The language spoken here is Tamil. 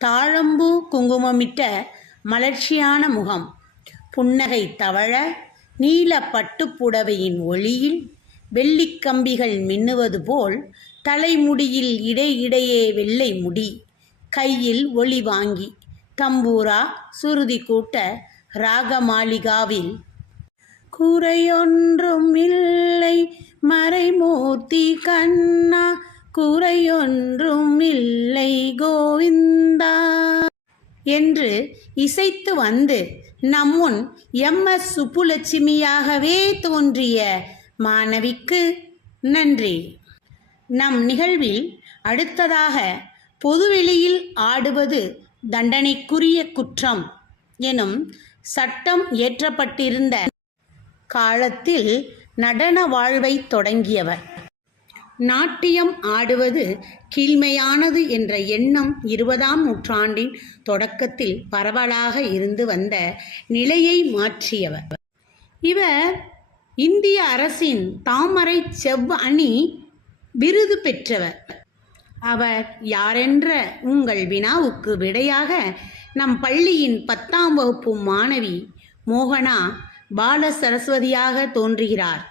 தாழம்பூ குங்குமமிட்ட மலர்ச்சியான முகம், புன்னகை தவழ நீல பட்டுப்புடவையின் ஒளியில் வெள்ளிக்கம்பிகள் மின்னுவது போல் தலைமுடியில் இடையிடையே வெள்ளை முடி, கையில் ஒளி வாங்கி தம்பூரா சுருதி கூட்ட ராகமாளிகாவில் குறையொன்றும் இல்லை மறைமூர்த்தி கண்ணா, குறையொன்றும் இல்லை கோவிந்தா என்று இசைத்து வந்து நம்முன் எம்.எஸ். சுப்புலட்சுமியாகவே தோன்றிய மாணவிக்கு நன்றி. நம் நிகழ்வில் அடுத்ததாக பொதுவெளியில் ஆடுவது தண்டனைக்குரிய குற்றம் எனும் சட்டம் இயற்றப்பட்டிருந்த காலத்தில் நடன வாழ்வை தொடங்கியவர். நாட்டியம் ஆடுவது கீழ்மையானது என்ற எண்ணம் 20ஆம் நூற்றாண்டின் தொடக்கத்தில் பரவலாக இருந்து வந்த நிலையை மாற்றியவர். இவர் இந்திய அரசின் தாமரை செவ்வணி விருது பெற்றவர். அவர் யாரென்ற உங்கள் வினாவுக்கு விடையாக நம் பள்ளியின் 10ஆம் வகுப்பு மாணவி மோகனா பால சரஸ்வதியாக தோன்றுகிறார்.